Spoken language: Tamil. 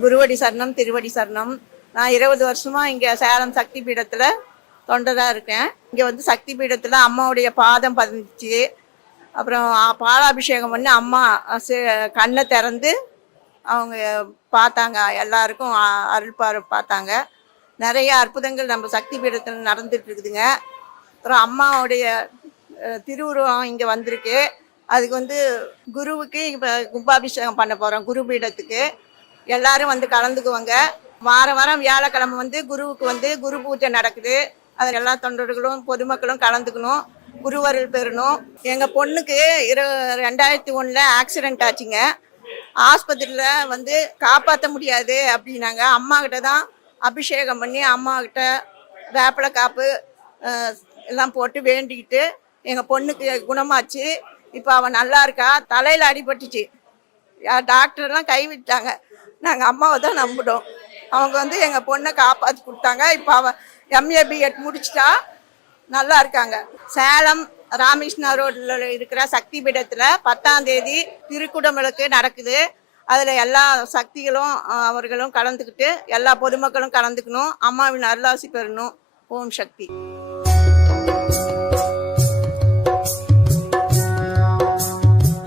குருவடி சரணம், திருவடி சரணம். நான் 20 வருஷமா இங்கே சேலம் சக்தி பீடத்தில் தொண்டராக இருக்கேன். இங்கே வந்து சக்தி பீடத்தில் அம்மாவுடைய பாதம் பதிஞ்சிச்சு. அப்புறம் பாலாபிஷேகம் பண்ணி அம்மா கண்ணை திறந்து அவங்க பார்த்தாங்க, எல்லாருக்கும் அருள்பார் பார்த்தாங்க. நிறைய அற்புதங்கள் நம்ம சக்தி பீடத்தில் நடந்துட்டு இருக்குதுங்க. அப்புறம் அம்மாவுடைய திருவுருவம் இங்கே வந்திருக்கு. அதுக்கு வந்து குருவுக்கு இப்போ கும்பாபிஷேகம் பண்ண போகிறோம். குரு பீடத்துக்கு எல்லாரும் வந்து கலந்துக்குவாங்க. வாரம் வியாழக்கிழமை வந்து குருவுக்கு வந்து குரு பூஜை நடக்குது. அதில் எல்லா தொண்டர்களும் பொதுமக்களும் கலந்துக்கணும், குருவருள் பெறணும். எங்கள் பொண்ணுக்கு 2001 ஆக்சிடென்ட் ஆச்சுங்க. ஆஸ்பத்திரியில் வந்து காப்பாற்ற முடியாது அப்படின்னாங்க. அம்மா கிட்ட தான் அபிஷேகம் பண்ணி அம்மாக்கிட்ட வேப்பிலை காப்பு எல்லாம் போட்டு வேண்டிக்கிட்டு எங்கள் பொண்ணுக்கு குணமாச்சு. இப்போ அவன் நல்லா இருக்கா. தலையில் அடிபட்டுச்சு. டாக்டர்லாம் கைவிட்டாங்க. நாங்கள் அம்மாவை தான் நம்பினோம். அவங்க வந்து எங்கள் பொண்ணை காப்பாற்றி கொடுத்தாங்க. இப்போ அவன் எம்ஏ பிஎட் முடிச்சிட்டா, நல்லா இருக்காங்க. சேலம் ராமகிருஷ்ணா ரோட்டில் இருக்கிற சக்தி பீடத்தில் 10ஆம் தேதி திருக்குடமிழக்கு நடக்குது. அதில் எல்லா சக்திகளும் அவர்களும் கலந்துக்கிட்டு எல்லா பொதுமக்களும் கலந்துக்கணும். அம்மாவின் அருளாசி பெறணும். ஓம் சக்தி.